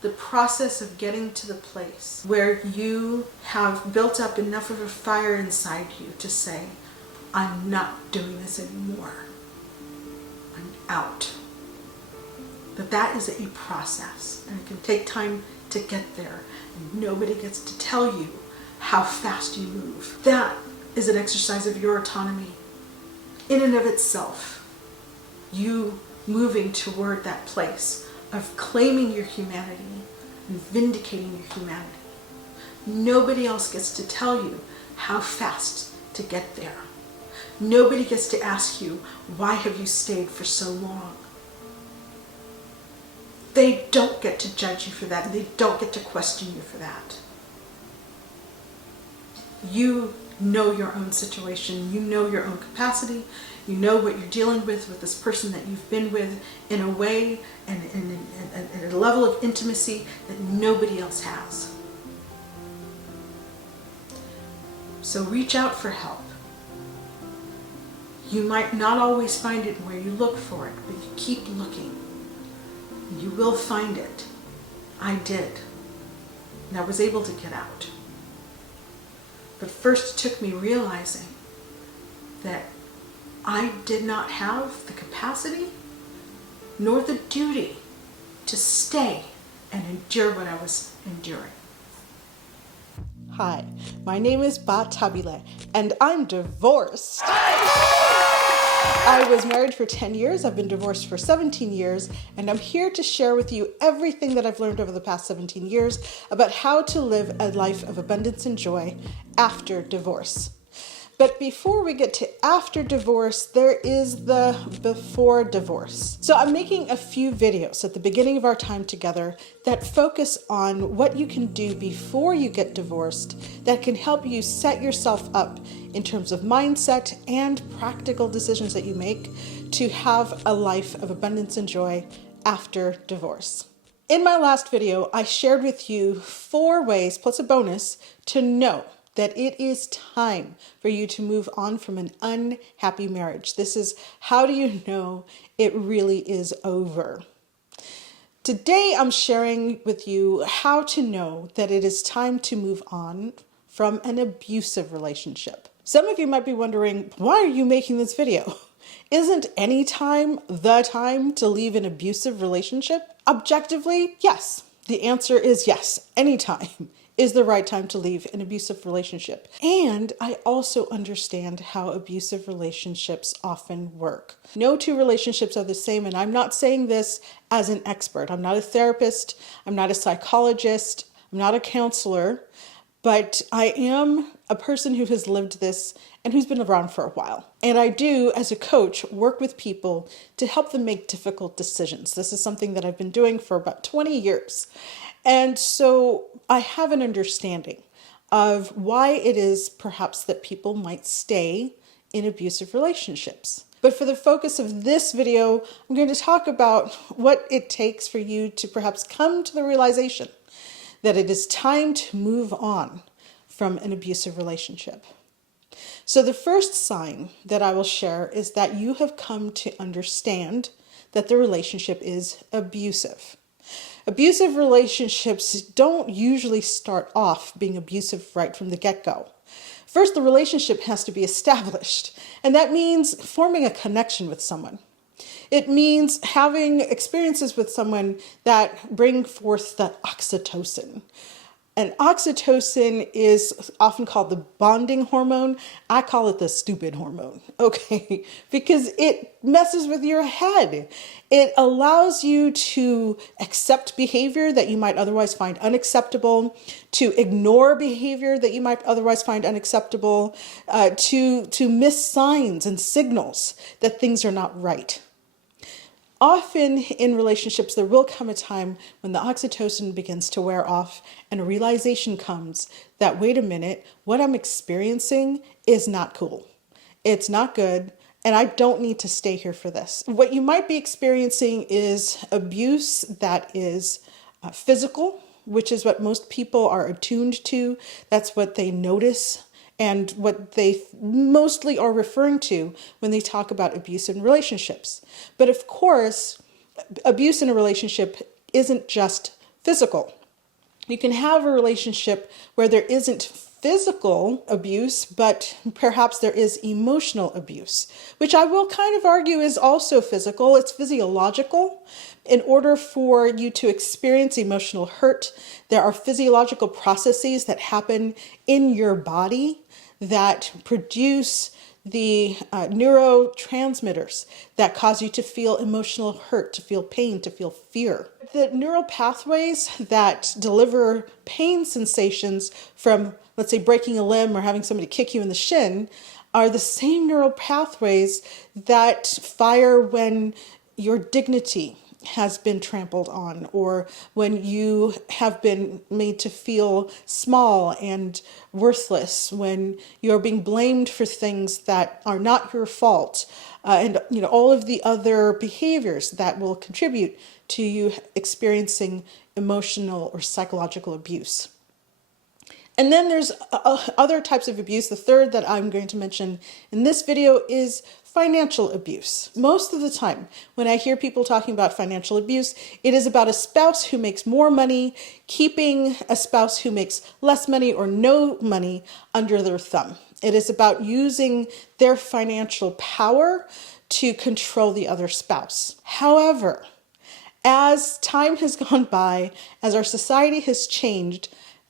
The process of getting to the place where you have built up enough of a fire inside you to say, I'm not doing this anymore. I'm out. But that is a process, and it can take time to get there. And nobody gets to tell you how fast you move. That is an exercise of your autonomy. In and of itself, you moving toward that place of claiming your humanity and vindicating your humanity. Nobody else gets to tell you how fast to get there. Nobody gets to ask you, why have you stayed for so long? They don't get to judge you for that, and they don't get to question you for that. You know your own situation, you know your own capacity, you know what you're dealing with this person that you've been with in a way and at a level of intimacy that nobody else has. So reach out for help. You might not always find it where you look for it, but you keep looking. You will find it. I did. And I was able to get out. But first it took me realizing that I did not have the capacity nor the duty to stay and endure what I was enduring. Hi, my name is Ba Tabile, and I'm divorced. I was married for 10 years, I've been divorced for 17 years, and I'm here to share with you everything that I've learned over the past 17 years about how to live a life of abundance and joy after divorce. But before we get to after divorce, there is the before divorce. So I'm making a few videos at the beginning of our time together that focus on what you can do before you get divorced that can help you set yourself up in terms of mindset and practical decisions that you make to have a life of abundance and joy after divorce. In my last video, I shared with you 4 ways, plus a bonus, to know that it is time for you to move on from an unhappy marriage. This is how do you know it really is over. Today, I'm sharing with you how to know that it is time to move on from an abusive relationship. Some of you might be wondering, why are you making this video? Isn't any time the time to leave an abusive relationship? Objectively, yes. The answer is yes. Anytime is the right time to leave an abusive relationship. And I also understand how abusive relationships often work. No 2 relationships are the same, and I'm not saying this as an expert. I'm not a therapist, I'm not a psychologist, I'm not a counselor, but I am a person who has lived this and who's been around for a while. And I do, as a coach, work with people to help them make difficult decisions. This is something that I've been doing for about 20 years. And so I have an understanding of why it is perhaps that people might stay in abusive relationships. But for the focus of this video, I'm going to talk about what it takes for you to perhaps come to the realization that it is time to move on from an abusive relationship. So the first sign that I will share is that you have come to understand that the relationship is abusive. Abusive relationships don't usually start off being abusive right from the get-go. First, the relationship has to be established, and that means forming a connection with someone. It means having experiences with someone that bring forth the oxytocin. And oxytocin is often called the bonding hormone. I call it the stupid hormone, okay? Because it messes with your head. It allows you to accept behavior that you might otherwise find unacceptable, to ignore behavior that you might otherwise find unacceptable, to miss signs and signals that things are not right. Often in relationships, there will come a time when the oxytocin begins to wear off and a realization comes that, wait a minute, what I'm experiencing is not cool. It's not good, and I don't need to stay here for this. What you might be experiencing is abuse that is physical, which is what most people are attuned to. That's what they notice and what they mostly are referring to when they talk about abuse in relationships. But of course, abuse in a relationship isn't just physical. You can have a relationship where there isn't physical abuse, but perhaps there is emotional abuse, which I will kind of argue is also physical. It's physiological. In order for you to experience emotional hurt, there are physiological processes that happen in your body that produce the neurotransmitters that cause you to feel emotional hurt, to feel pain, to feel fear. The neural pathways that deliver pain sensations from, let's say, breaking a limb or having somebody kick you in the shin are the same neural pathways that fire when your dignity has been trampled on, or when you have been made to feel small and worthless, when you're being blamed for things that are not your fault, and all of the other behaviors that will contribute to you experiencing emotional or psychological abuse. And then there's other types of abuse. The third that I'm going to mention in this video is financial abuse. Most of the time, when I hear people talking about financial abuse, it is about a spouse who makes more money, keeping a spouse who makes less money or no money under their thumb. It is about using their financial power to control the other spouse. However, as time has gone by, as our society has changed,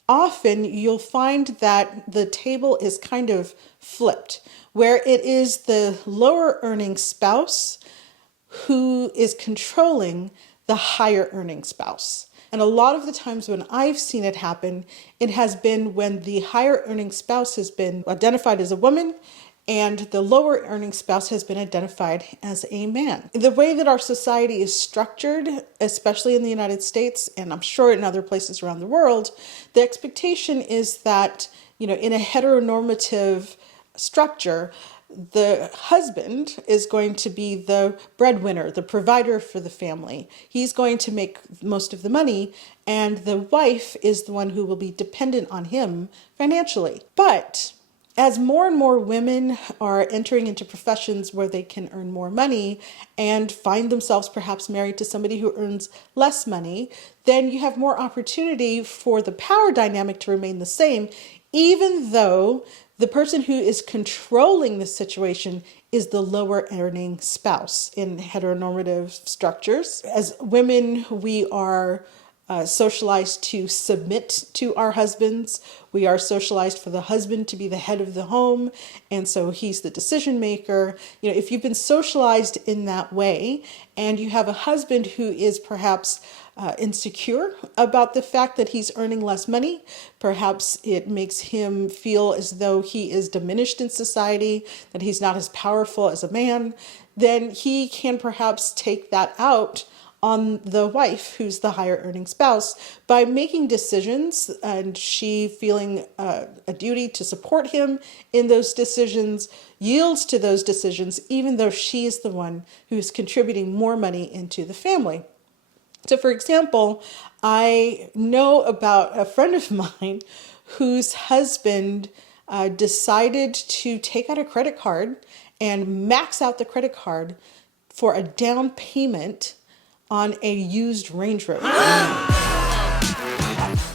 often you'll find that the table is kind of flipped, where it is the lower earning spouse who is controlling the higher earning spouse. And a lot of the times when I've seen it happen, it has been when the higher earning spouse has been identified as a woman and the lower earning spouse has been identified as a man. The way that our society is structured, especially in the United States, and I'm sure in other places around the world, the expectation is that, in a heteronormative structure, the husband is going to be the breadwinner, the provider for the family. He's going to make most of the money, and the wife is the one who will be dependent on him financially. But as more and more women are entering into professions where they can earn more money and find themselves perhaps married to somebody who earns less money, then you have more opportunity for the power dynamic to remain the same, even though the person who is controlling the situation is the lower earning spouse in heteronormative structures. As women, we are socialized to submit to our husbands. We are socialized for the husband to be the head of the home, and so he's the decision maker. If you've been socialized in that way, and you have a husband who is perhaps insecure about the fact that he's earning less money, perhaps it makes him feel as though he is diminished in society, that he's not as powerful as a man, then he can perhaps take that out on the wife, who's the higher earning spouse, by making decisions and she feeling a duty to support him in those decisions, yields to those decisions, even though she is the one who's contributing more money into the family. So for example, I know about a friend of mine whose husband decided to take out a credit card and max out the credit card for a down payment on a used Range Rover.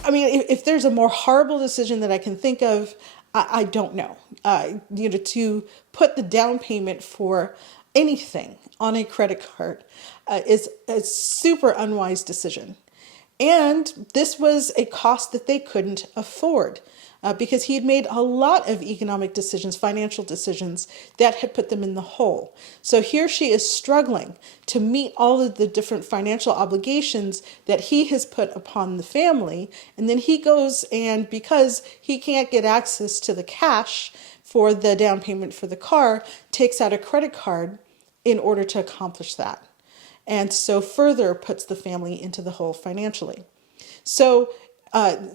I mean, if there's a more horrible decision that I can think of, I don't know. To put the down payment for anything on a credit card is a super unwise decision. And this was a cost that they couldn't afford because he had made a lot of economic decisions, financial decisions that had put them in the hole. So here she is struggling to meet all of the different financial obligations that he has put upon the family. And then he goes and, because he can't get access to the cash for the down payment for the car, takes out a credit card in order to accomplish that. And so further puts the family into the hole financially. So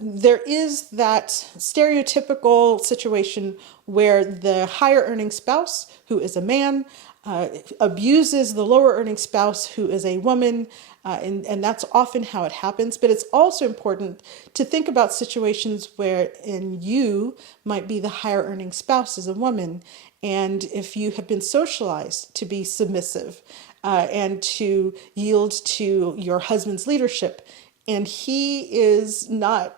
there is that stereotypical situation where the higher earning spouse, who is a man, abuses the lower earning spouse, who is a woman, and that's often how it happens. But it's also important to think about situations wherein you might be the higher earning spouse as a woman, and if you have been socialized to be submissive and to yield to your husband's leadership, and he is not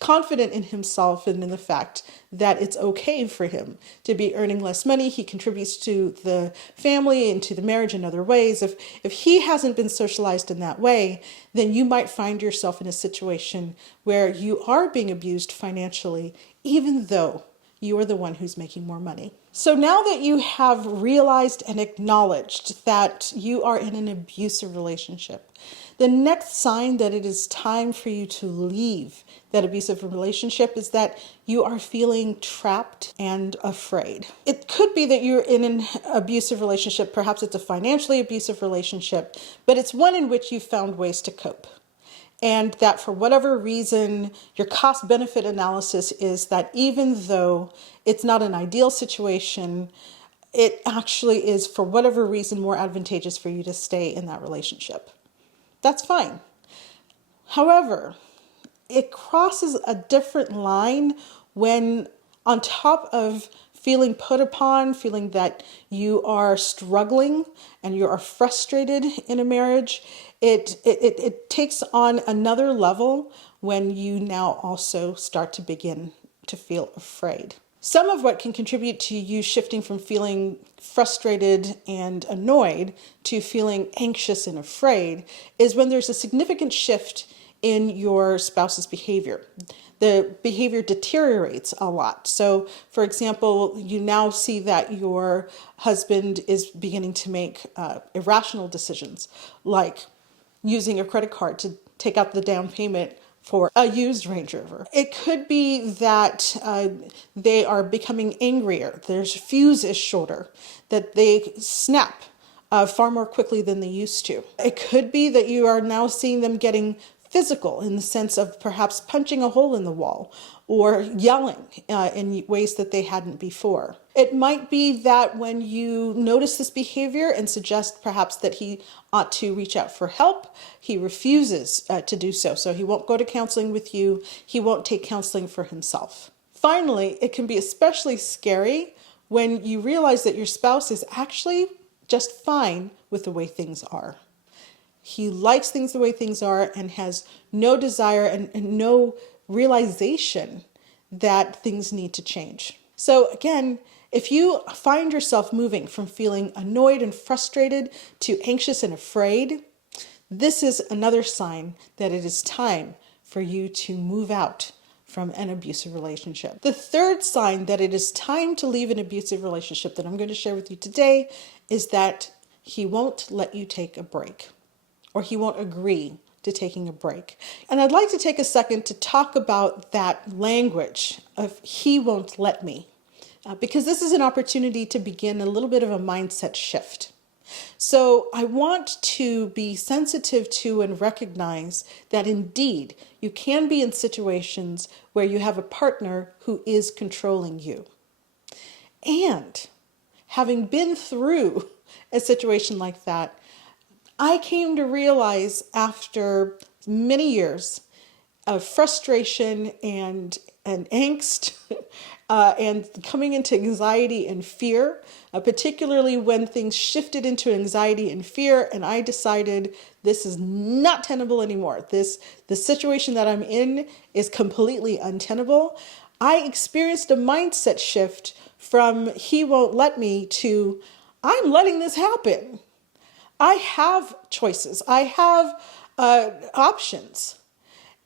confident in himself and in the fact that it's okay for him to be earning less money. He contributes to the family and to the marriage in other ways. If he hasn't been socialized in that way, then you might find yourself in a situation where you are being abused financially, even though you are the one who's making more money. So now that you have realized and acknowledged that you are in an abusive relationship, the next sign that it is time for you to leave that abusive relationship is that you are feeling trapped and afraid. It could be that you're in an abusive relationship, perhaps it's a financially abusive relationship, but it's one in which you've found ways to cope. And that for whatever reason, your cost-benefit analysis is that even though it's not an ideal situation, it actually is, for whatever reason, more advantageous for you to stay in that relationship. That's fine. However, it crosses a different line when, on top of feeling put upon, feeling that you are struggling and you are frustrated in a marriage, it takes on another level when you now also start to begin to feel afraid. Some of what can contribute to you shifting from feeling frustrated and annoyed to feeling anxious and afraid is when there's a significant shift in your spouse's behavior. The behavior deteriorates a lot. So, for example, you now see that your husband is beginning to make irrational decisions, like using a credit card to take out the down payment for a used Range Rover. It could be that they are becoming angrier. Their fuse is shorter, that they snap far more quickly than they used to. It could be that you are now seeing them getting physical in the sense of perhaps punching a hole in the wall or yelling in ways that they hadn't before. It might be that when you notice this behavior and suggest perhaps that he ought to reach out for help, he refuses to do so. So he won't go to counseling with you. He won't take counseling for himself. Finally, it can be especially scary when you realize that your spouse is actually just fine with the way things are. He likes things the way things are and has no desire and no realization that things need to change. So again, if you find yourself moving from feeling annoyed and frustrated to anxious and afraid, this is another sign that it is time for you to move out from an abusive relationship. The third sign that it is time to leave an abusive relationship that I'm going to share with you today is that he won't let you take a break, or he won't agree to taking a break. And I'd like to take a second to talk about that language of he won't let me, because this is an opportunity to begin a little bit of a mindset shift. So I want to be sensitive to and recognize that indeed you can be in situations where you have a partner who is controlling you. And having been through a situation like that, I came to realize after many years of frustration and angst and coming into anxiety and fear, particularly when things shifted into anxiety and fear, and I decided this is not tenable anymore. The situation that I'm in is completely untenable. I experienced a mindset shift from he won't let me to I'm letting this happen. I have choices. I have options.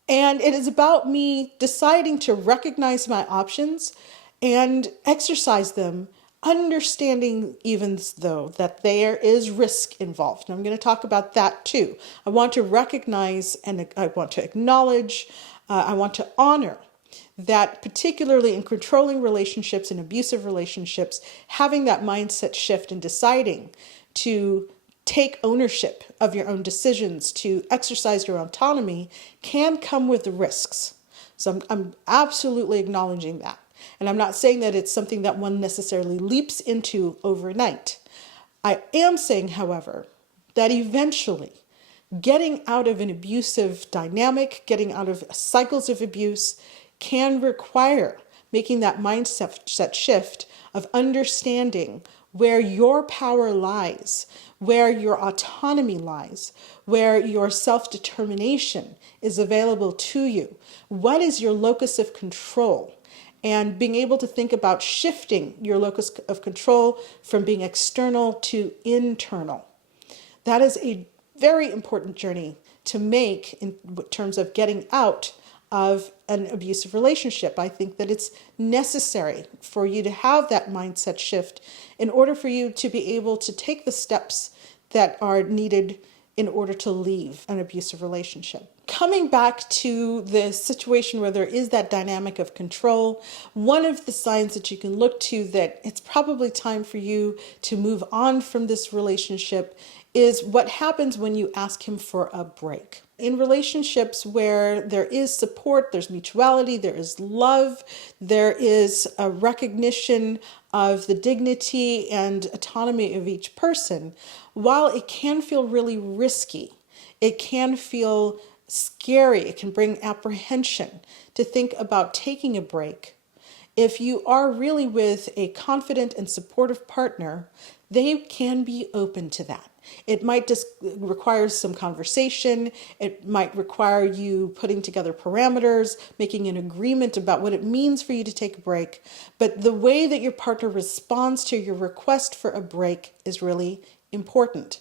And it is about me deciding to recognize my options and exercise them, understanding even though that there is risk involved. And I'm going to talk about that too. I want to recognize and I want to acknowledge, I want to honor that, particularly in controlling relationships and abusive relationships, having that mindset shift and deciding to take ownership of your own decisions, to exercise your autonomy, can come with risks. So I'm absolutely acknowledging that. And I'm not saying that it's something that one necessarily leaps into overnight. I am saying, however, that eventually getting out of an abusive dynamic, getting out of cycles of abuse, can require making that mindset shift of understanding where your power lies, where your autonomy lies, where your self-determination is available to you. What is your locus of control? And being able to think about shifting your locus of control from being external to internal. That is a very important journey to make in terms of getting out of an abusive relationship. I think that it's necessary for you to have that mindset shift in order for you to be able to take the steps that are needed in order to leave an abusive relationship. Coming back to the situation where there is that dynamic of control, one of the signs that you can look to that it's probably time for you to move on from this relationship is what happens when you ask him for a break. In relationships where there is support, there's mutuality, there is love, there is a recognition of the dignity and autonomy of each person, while it can feel really risky, it can feel scary, it can bring apprehension to think about taking a break. If you are really with a confident and supportive partner, they can be open to that. It might just require some conversation. It might require you putting together parameters, making an agreement about what it means for you to take a break. But the way that your partner responds to your request for a break is really important.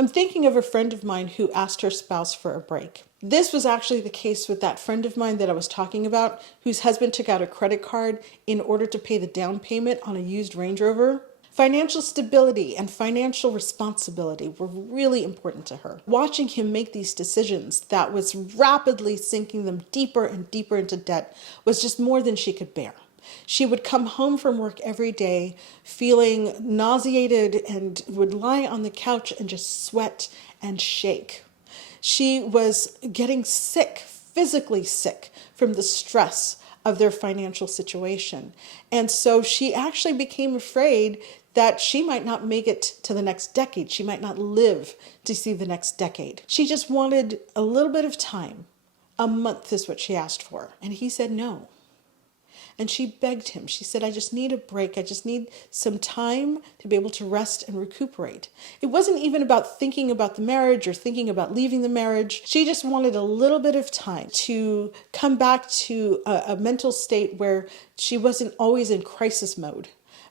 I'm thinking of a friend of mine who asked her spouse for a break. This was actually the case with that friend of mine that I was talking about, whose husband took out a credit card in order to pay the down payment on a used Range Rover. Financial stability and financial responsibility were really important to her. Watching him make these decisions that was rapidly sinking them deeper and deeper into debt was just more than she could bear. She would come home from work every day feeling nauseated and would lie on the couch and just sweat and shake. She was getting sick, physically sick, from the stress of their financial situation. And so she actually became afraid that she might not make it to the next decade. She might not live to see the next decade. She just wanted a little bit of time. A month is what she asked for. And he said no. And she begged him. She said, I just need a break. I just need some time to be able to rest and recuperate. It wasn't even about thinking about the marriage or thinking about leaving the marriage. She just wanted a little bit of time to come back to a mental state where she wasn't always in crisis mode,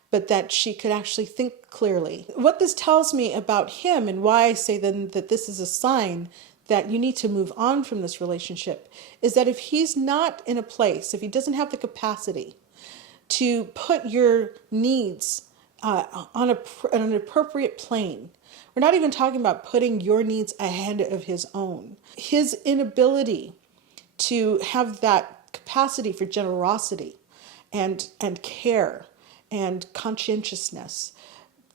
but that she could actually think clearly. What this tells me about him, and why I say then that this is a sign that you need to move on from this relationship, is that if he's not in a place, if he doesn't have the capacity to put your needs on an appropriate plane, we're not even talking about putting your needs ahead of his own. His inability to have that capacity for generosity and care and conscientiousness,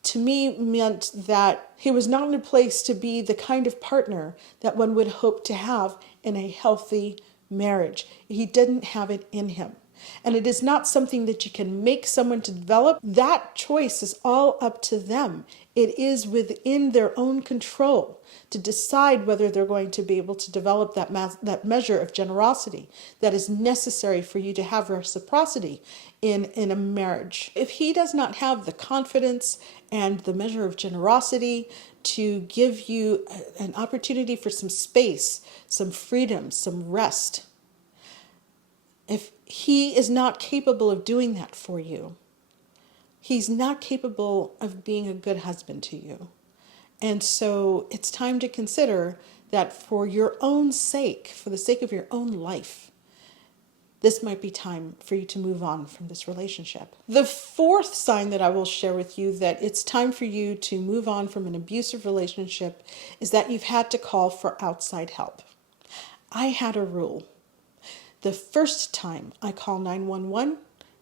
to me, meant that he was not in a place to be the kind of partner that one would hope to have in a healthy marriage. He didn't have it in him. And it is not something that you can make someone to develop. That choice is all up to them. It is within their own control to decide whether they're going to be able to develop that measure of generosity that is necessary for you to have reciprocity in a marriage. If he does not have the confidence and the measure of generosity to give you an opportunity for some space, some freedom, some rest, if he is not capable of doing that for you, he's not capable of being a good husband to you. And so it's time to consider that for your own sake, for the sake of your own life, this might be time for you to move on from this relationship. The fourth sign that I will share with you that it's time for you to move on from an abusive relationship is that you've had to call for outside help. I had a rule. The first time I call 911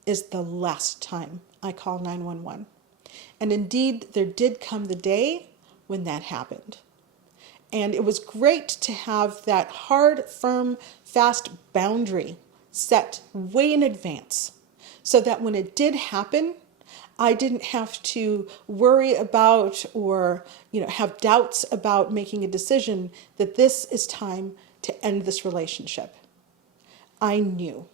is the last time I call 911. And indeed, there did come the day when that happened. And it was great to have that hard, firm, fast boundary set way in advance so that when it did happen, I didn't have to worry about or have doubts about making a decision that this is time to end this relationship. I knew.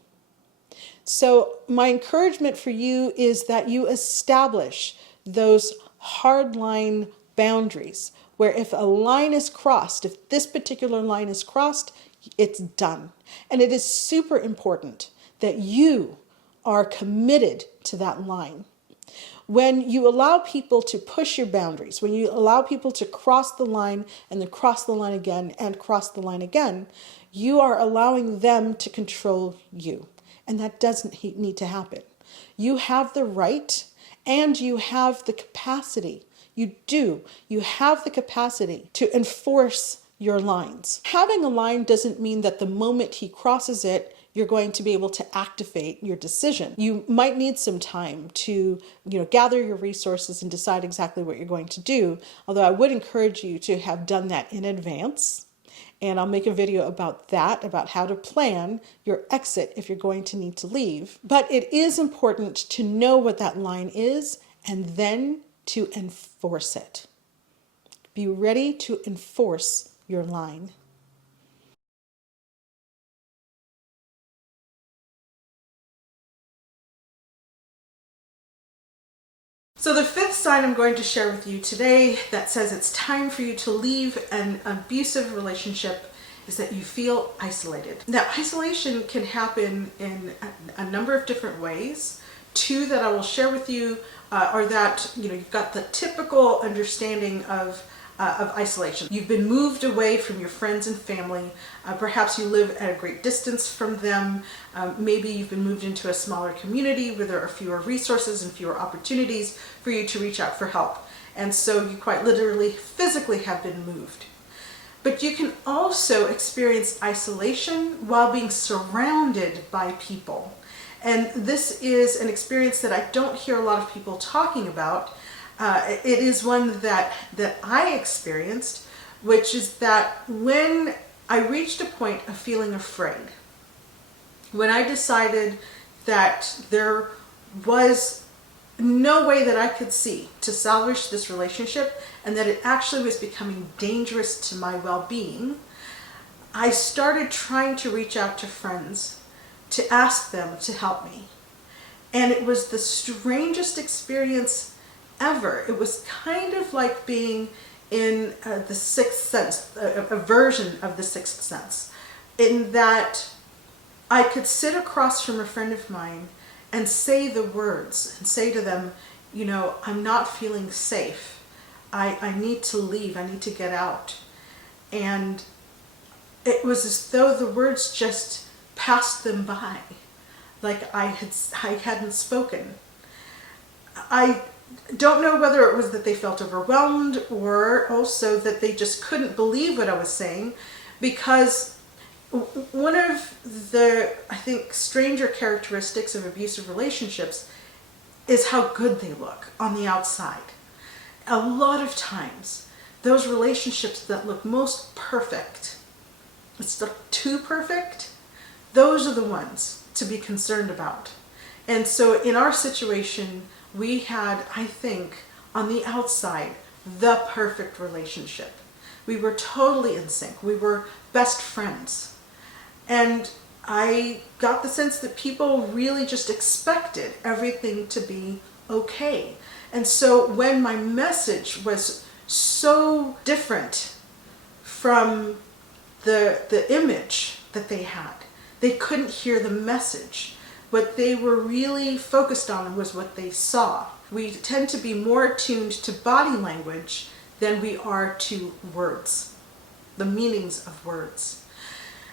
So my encouragement for you is that you establish those hard line boundaries where if a line is crossed, if this particular line is crossed, it's done. And it is super important that you are committed to that line. When you allow people to push your boundaries, when you allow people to cross the line and then cross the line again and cross the line again, you are allowing them to control you. And that doesn't need to happen. You have the right and you have the capacity. You do. You have the capacity to enforce your lines. Having a line doesn't mean that the moment he crosses it, you're going to be able to activate your decision. You might need some time to, gather your resources and decide exactly what you're going to do. Although I would encourage you to have done that in advance. And I'll make a video about that, about how to plan your exit if you're going to need to leave. But it is important to know what that line is and then to enforce it. Be ready to enforce your line. So the fifth sign I'm going to share with you today that says it's time for you to leave an abusive relationship is that you feel isolated. Now, isolation can happen in a number of different ways. Two that I will share with you are that you've got the typical understanding of isolation. You've been moved away from your friends and family. Perhaps you live at a great distance from them. Maybe you've been moved into a smaller community where there are fewer resources and fewer opportunities for you to reach out for help. And so you quite literally, physically have been moved. But you can also experience isolation while being surrounded by people. And this is an experience that I don't hear a lot of people talking about. It is one that I experienced, which is that when I reached a point of feeling afraid, when I decided that there was no way that I could see to salvage this relationship and that it actually was becoming dangerous to my well-being, I started trying to reach out to friends to ask them to help me. And it was the strangest experience ever. It was kind of like being in the Sixth Sense, a version of the Sixth Sense, in that I could sit across from a friend of mine and say the words and say to them, I'm not feeling safe. I need to leave. I need to get out. And it was as though the words just passed them by, like I hadn't spoken. I don't know whether it was that they felt overwhelmed or also that they just couldn't believe what I was saying, because one of the, I think, stranger characteristics of abusive relationships is how good they look on the outside. A lot of times, those relationships that look most perfect, it's not too perfect, those are the ones to be concerned about. And so in our situation, we had, I think, on the outside, the perfect relationship. We were totally in sync. We were best friends. And I got the sense that people really just expected everything to be okay. And so when my message was so different from the image that they had, they couldn't hear the message. What they were really focused on was what they saw. We tend to be more attuned to body language than we are to words, the meanings of words.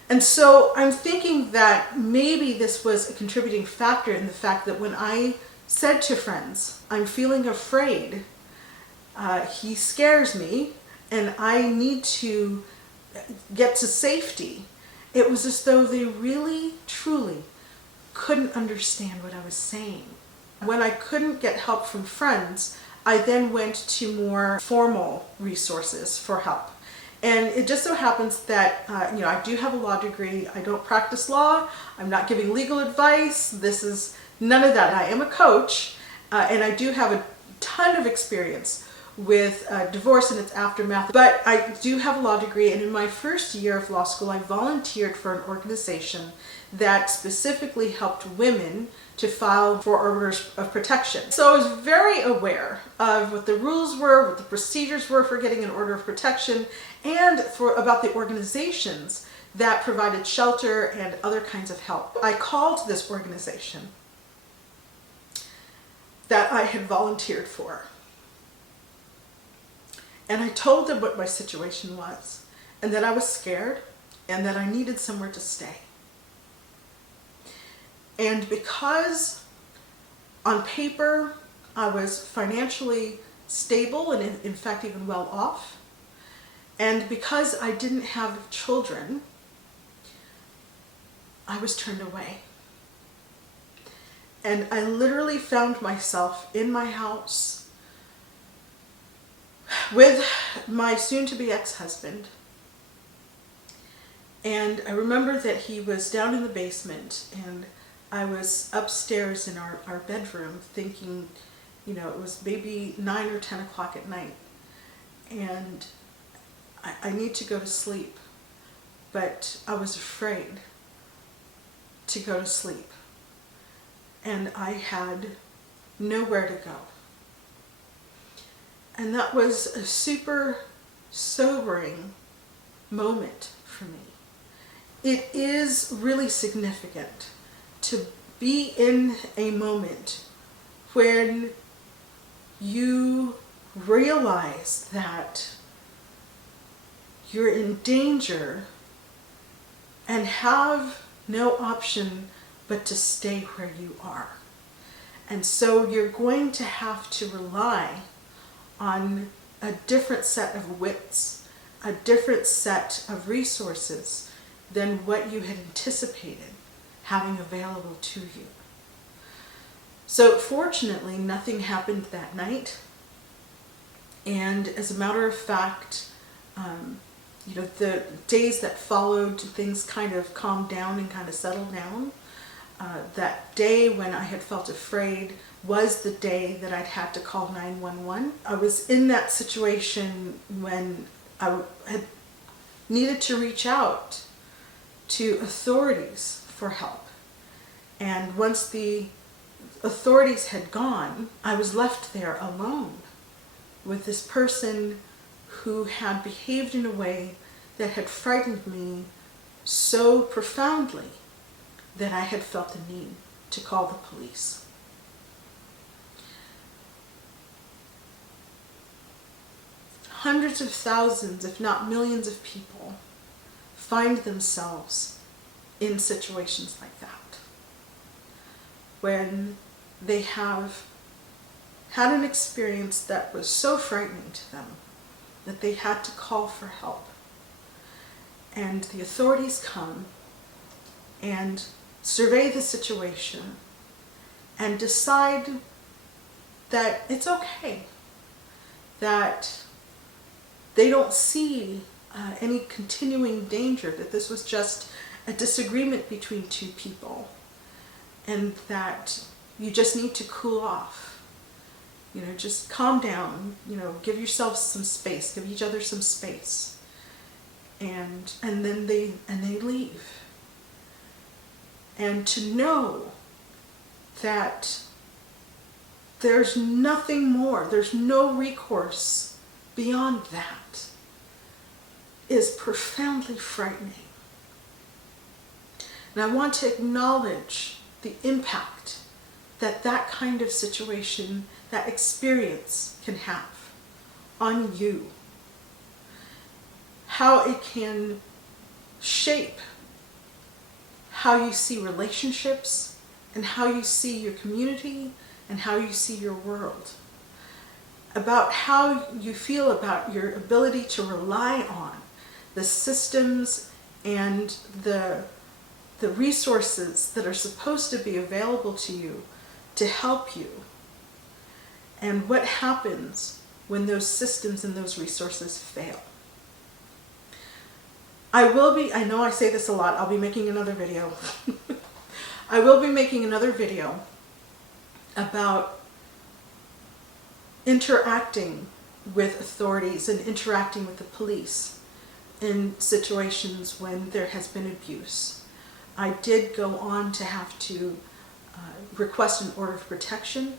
And so I'm thinking that maybe this was a contributing factor in the fact that when I said to friends, I'm feeling afraid, he scares me, and I need to get to safety, it was as though they really, truly couldn't understand what I was saying. When I couldn't get help from friends, I then went to more formal resources for help. And it just so happens that, I do have a law degree. I don't practice law. I'm not giving legal advice. This is none of that. I am a coach, and I do have a ton of experience with divorce and its aftermath. But I do have a law degree, and in my first year of law school, I volunteered for an organization that specifically helped women to file for orders of protection. So I was very aware of what the rules were, what the procedures were for getting an order of protection, and about the organizations that provided shelter and other kinds of help. I called this organization that I had volunteered for, and I told them what my situation was, and that I was scared, and that I needed somewhere to stay. And because on paper I was financially stable and in fact even well off, and because I didn't have children, I was turned away. And I literally found myself in my house with my soon-to-be ex-husband. And I remember that he was down in the basement, and I was upstairs in our bedroom thinking, you know, it was maybe 9 or 10 o'clock at night, and I need to go to sleep, but I was afraid to go to sleep, and I had nowhere to go. And that was a super sobering moment for me. It is really significant to be in a moment when you realize that you're in danger and have no option but to stay where you are. And so you're going to have to rely on a different set of wits, a different set of resources than what you had anticipated having available to you. So fortunately, nothing happened that night. And as a matter of fact, you know, the days that followed, things kind of calmed down and kind of settled down. That day when I had felt afraid was the day that I'd had to call 911. I was in that situation when I had needed to reach out to authorities for help. And once the authorities had gone, I was left there alone with this person who had behaved in a way that had frightened me so profoundly that I had felt the need to call the police. Hundreds of thousands, if not millions of people find themselves in situations like that, when they have had an experience that was so frightening to them that they had to call for help. And the authorities come and survey the situation and decide that it's okay, that they don't see any continuing danger, that this was just a disagreement between two people, and that you just need to cool off. You know, just calm down, you know, give yourself some space, give each other some space. And then they leave. And to know that there's nothing more, there's no recourse beyond that, is profoundly frightening. And I want to acknowledge the impact that that kind of situation, that experience can have on you. How it can shape how you see relationships, and how you see your community, and how you see your world. About how you feel about your ability to rely on the systems and the resources that are supposed to be available to you to help you. And what happens when those systems and those resources fail. I know I say this a lot, I'll be making another video. I will be making another video about interacting with authorities and interacting with the police in situations when there has been abuse. I did go on to have to request an order of protection,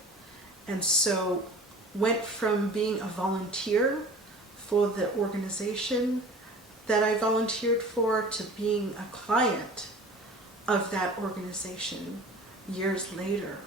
and so went from being a volunteer for the organization that I volunteered for to being a client of that organization years later.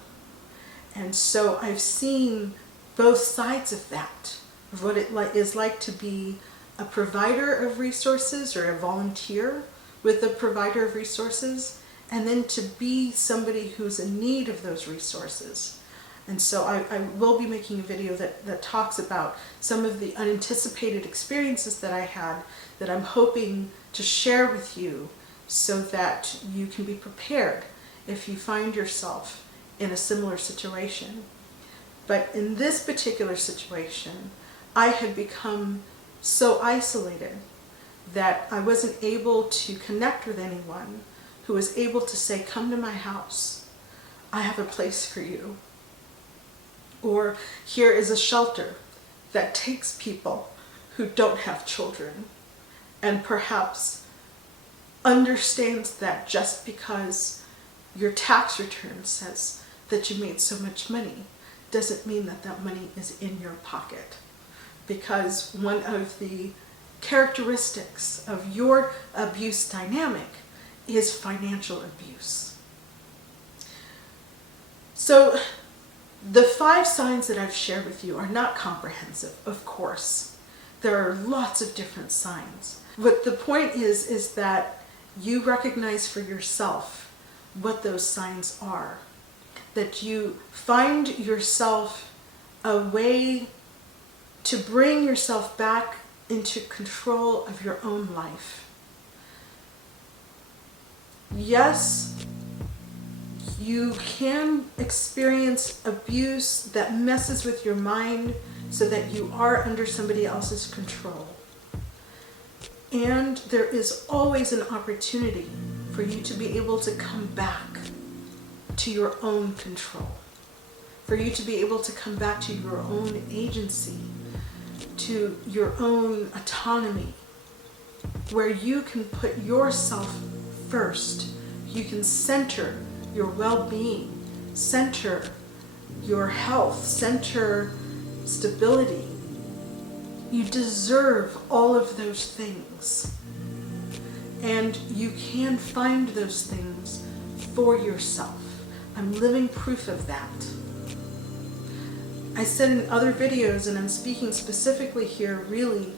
And so I've seen both sides of that, of what it is like to be a provider of resources or a volunteer with a provider of resources, and then to be somebody who's in need of those resources. And so I will be making a video that talks about some of the unanticipated experiences that I had that I'm hoping to share with you so that you can be prepared if you find yourself in a similar situation. But in this particular situation, I had become so isolated that I wasn't able to connect with anyone who was able to say, come to my house, I have a place for you. Or here is a shelter that takes people who don't have children and perhaps understands that just because your tax return says that you made so much money doesn't mean that that money is in your pocket. Because one of the characteristics of your abuse dynamic is financial abuse. So the 5 signs that I've shared with you are not comprehensive, of course. There are lots of different signs. But the point is that you recognize for yourself what those signs are. That you find yourself a way to bring yourself back into control of your own life. Yes, you can experience abuse that messes with your mind so that you are under somebody else's control. And there is always an opportunity for you to be able to come back to your own control, for you to be able to come back to your own agency, to your own autonomy, where you can put yourself first. You can center your well-being, center your health, center stability. You deserve all of those things. And you can find those things for yourself. I'm living proof of that. I said in other videos, and I'm speaking specifically here really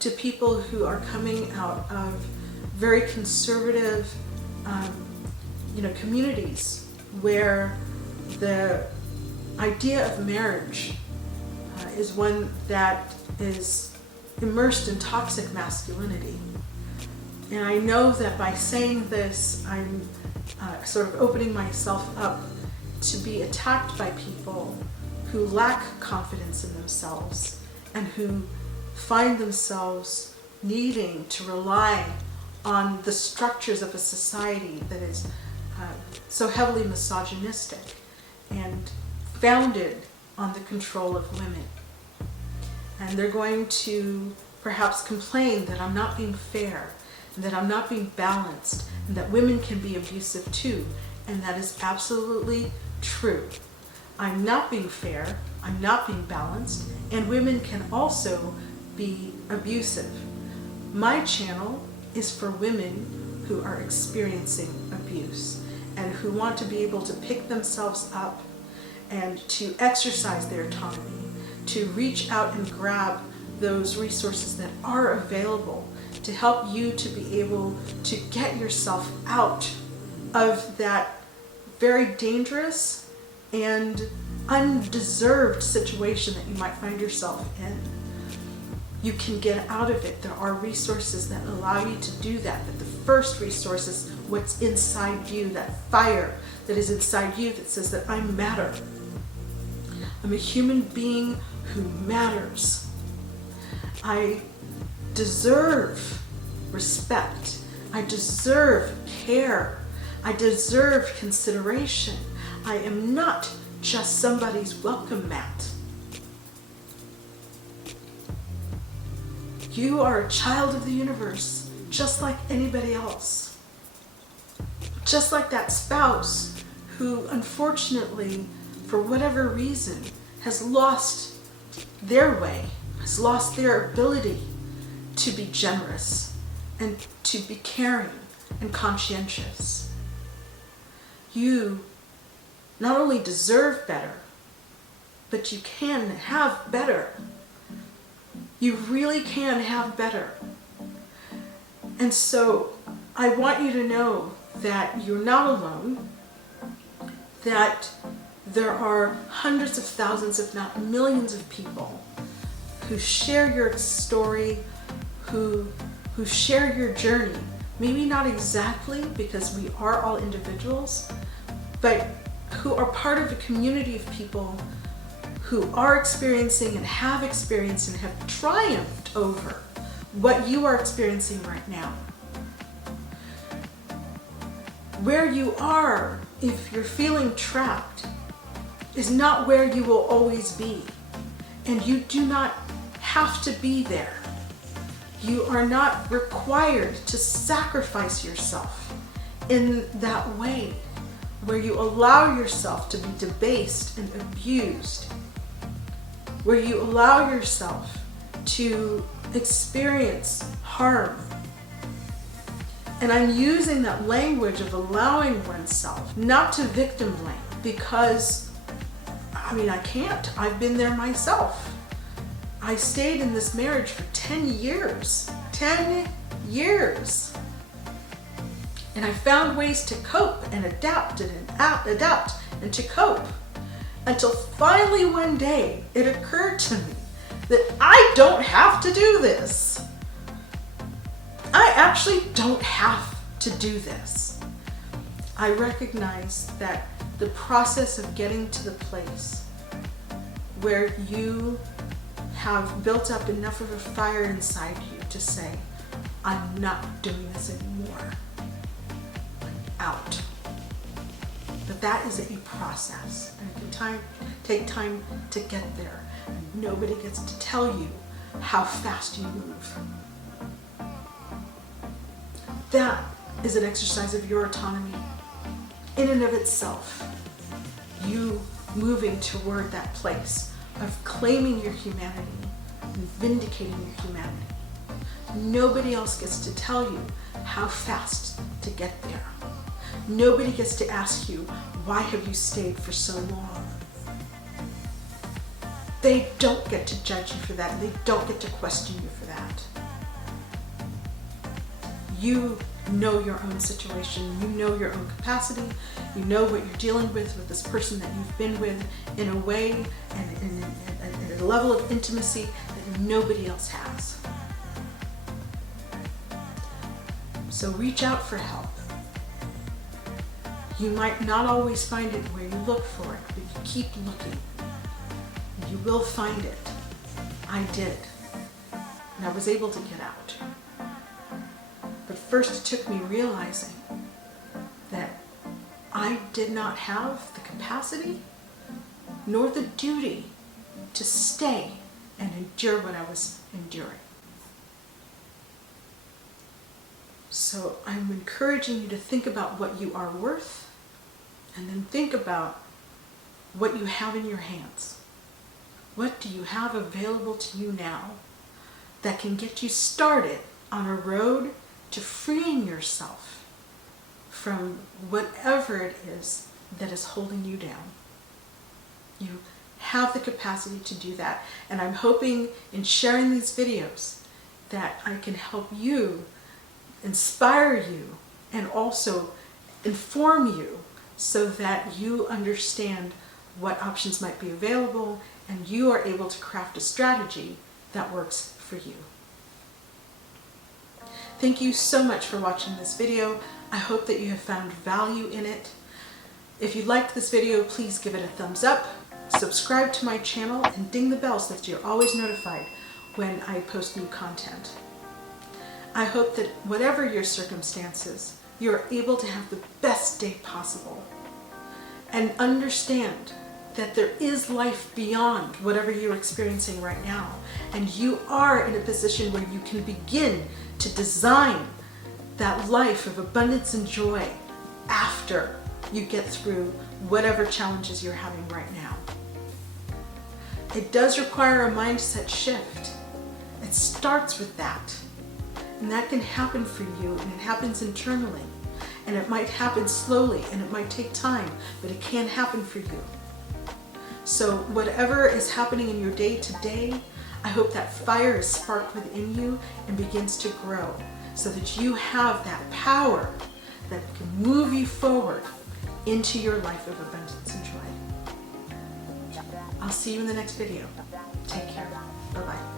to people who are coming out of very conservative communities where the idea of marriage is one that is immersed in toxic masculinity. And I know that by saying this, I'm sort of opening myself up to be attacked by people who lack confidence in themselves and who find themselves needing to rely on the structures of a society that is so heavily misogynistic and founded on the control of women. And they're going to perhaps complain that I'm not being fair, and that I'm not being balanced, and that women can be abusive too. And that is absolutely true. I'm not being fair, I'm not being balanced, and women can also be abusive. My channel is for women who are experiencing abuse and who want to be able to pick themselves up and to exercise their autonomy, to reach out and grab those resources that are available to help you to be able to get yourself out of that very dangerous and undeserved situation that you might find yourself in. You can get out of it. There are resources that allow you to do that. But the first resource is what's inside you, that fire that is inside you that says that I matter. I'm a human being who matters. I deserve respect. I deserve care. I deserve consideration. I am not just somebody's welcome mat. You are a child of the universe, just like anybody else. Just like that spouse who, unfortunately, for whatever reason, has lost their way, has lost their ability to be generous and to be caring and conscientious. You not only deserve better, but you can have better. You really can have better. And so I want you to know that you're not alone, that there are hundreds of thousands, if not millions of people who share your story, who share your journey. Maybe not exactly, because we are all individuals, but who are part of a community of people who are experiencing and have experienced and have triumphed over what you are experiencing right now. Where you are, if you're feeling trapped, is not where you will always be. And you do not have to be there. You are not required to sacrifice yourself in that way, where you allow yourself to be debased and abused, where you allow yourself to experience harm. And I'm using that language of allowing oneself, not to victim blame, because I can't. I've been there myself. I stayed in this marriage for 10 years. 10 years. And I found ways to cope and adapt and to cope, until finally one day it occurred to me that I don't have to do this. I actually don't have to do this. I recognize that the process of getting to the place where you have built up enough of a fire inside you to say, I'm not doing this anymore. I'm out. But that is a process, and it can take time to get there. And nobody gets to tell you how fast you move. That is an exercise of your autonomy in and of itself. You moving toward that place of claiming your humanity and vindicating your humanity. Nobody else gets to tell you how fast to get there. Nobody gets to ask you, why have you stayed for so long? They don't get to judge you for that, and they don't get to question you for that. You know your own situation, you know your own capacity, you know what you're dealing with this person that you've been with in a way and at a level of intimacy that nobody else has. So reach out for help. You might not always find it where you look for it, but you keep looking. You will find it. I did. And I was able to get out. But first it took me realizing that I did not have the capacity nor the duty to stay and endure what I was enduring. So I'm encouraging you to think about what you are worth, and then think about what you have in your hands. What do you have available to you now that can get you started on a road to freeing yourself from whatever it is that is holding you down? You have the capacity to do that, and I'm hoping in sharing these videos that I can help you, inspire you, and also inform you so that you understand what options might be available and you are able to craft a strategy that works for you. Thank you so much for watching this video. I hope that you have found value in it. If you liked this video, please give it a thumbs up, subscribe to my channel, and ding the bell so that you're always notified when I post new content. I hope that whatever your circumstances, you're able to have the best day possible. And understand that there is life beyond whatever you're experiencing right now. And you are in a position where you can begin to design that life of abundance and joy after you get through whatever challenges you're having right now. It does require a mindset shift. It starts with that. And that can happen for you, and it happens internally. And it might happen slowly, and it might take time, but it can happen for you. So whatever is happening in your day to day, I hope that fire is sparked within you and begins to grow so that you have that power that can move you forward into your life of abundance and joy. I'll see you in the next video. Take care. Bye-bye.